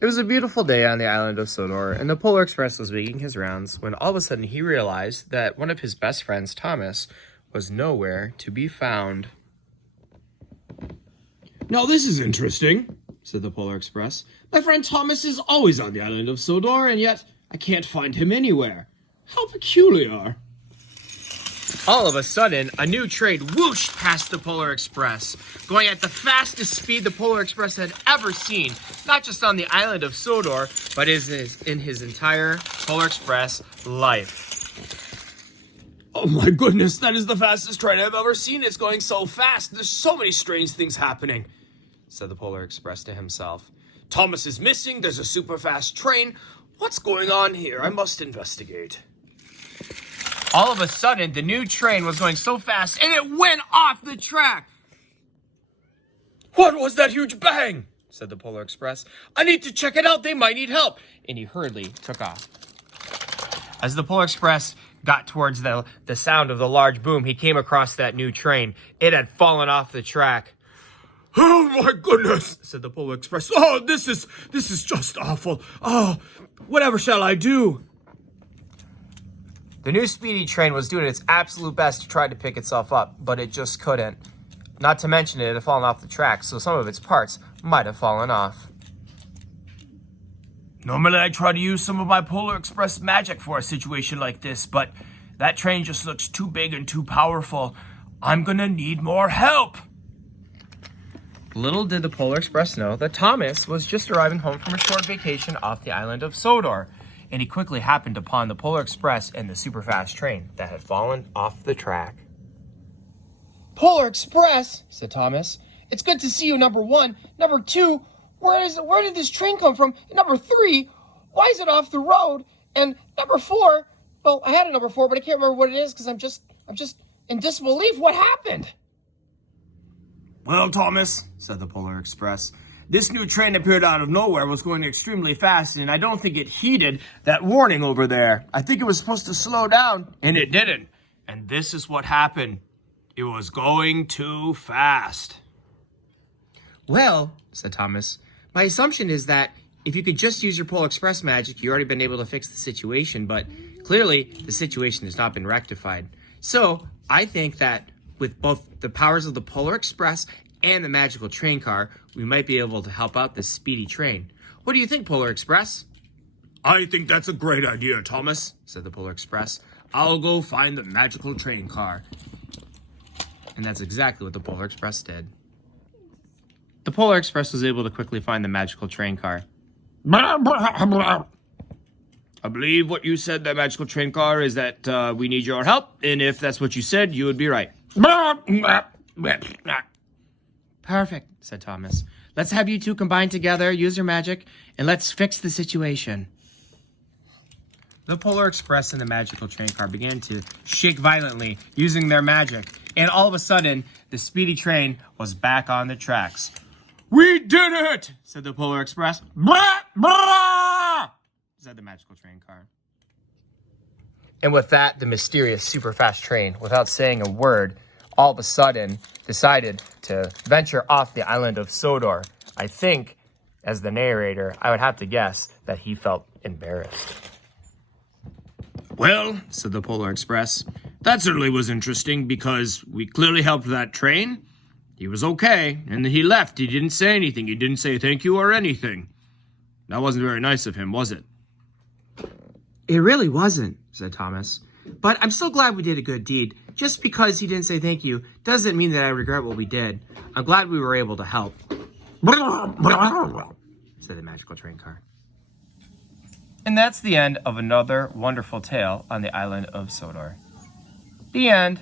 It was a beautiful day on the island of Sodor, and the Polar Express was making his rounds when all of a sudden he realized that one of his best friends, Thomas, was nowhere to be found. Now this is interesting, said the Polar Express. My friend Thomas is always on the island of Sodor, and yet I can't find him anywhere. How peculiar. All of a sudden, a new train whooshed past the Polar Express, going at the fastest speed the Polar Express had ever seen, not just on the island of Sodor, but in his entire Polar Express life. Oh my goodness, that is the fastest train I've ever seen. It's going so fast. There's so many strange things happening, said the Polar Express to himself. Thomas is missing. There's a super fast train. What's going on here? I must investigate. All of a sudden, the new train was going so fast, and it went off the track. What was that huge bang? Said the Polar Express. I need to check it out. They might need help. And he hurriedly took off. As the Polar Express got towards the sound of the large boom, he came across that new train. It had fallen off the track. Oh my goodness, said the Polar Express. Oh, this is just awful. Oh, whatever shall I do? The new speedy train was doing its absolute best to try to pick itself up, but it just couldn't. Not to mention it had fallen off the track, so some of its parts might have fallen off. Normally I try to use some of my Polar Express magic for a situation like this, but that train just looks too big and too powerful. I'm gonna need more help. Little did the Polar Express know that Thomas was just arriving home from a short vacation off the island of Sodor, and he quickly happened upon the Polar Express and the superfast train that had fallen off the track. Polar Express, said Thomas. It's good to see you, number one. Number two, where did this train come from? And number three, why is it off the road? And number four, well, I had a number four, but I can't remember what it is because I'm just in disbelief. What happened? Well, Thomas, said the Polar Express, this new train appeared out of nowhere, was going extremely fast, and I don't think it heeded that warning over there. I think it was supposed to slow down, and it didn't. And this is what happened. It was going too fast. Well, said Thomas, my assumption is that if you could just use your Polar Express magic, you already been able to fix the situation, but clearly the situation has not been rectified. So I think that with both the powers of the Polar Express and the magical train car, we might be able to help out this speedy train. What do you think, Polar Express? I think that's a great idea, Thomas, said the Polar Express. I'll go find the magical train car. And that's exactly what the Polar Express did. The Polar Express was able to quickly find the magical train car. I believe what you said, that magical train car, is that we need your help, and if that's what you said, you would be right. Perfect, said Thomas. Let's have you two combine together, use your magic, and let's fix the situation. The Polar Express and the magical train car began to shake violently using their magic, and all of a sudden, the speedy train was back on the tracks. We did it, said the Polar Express. Blah, blah, said the magical train car. And with that, the mysterious super-fast train, without saying a word, all of a sudden decided to venture off the island of Sodor. I think, as the narrator, I would have to guess that he felt embarrassed. Well, said the Polar Express, that certainly was interesting because we clearly helped that train. He was okay, and he left. He didn't say anything. He didn't say thank you or anything. That wasn't very nice of him, was it? It really wasn't, said Thomas. But I'm so glad we did a good deed. Just because he didn't say thank you doesn't mean that I regret what we did. I'm glad we were able to help. Said the magical train car. And that's the end of another wonderful tale on the island of Sodor. The end.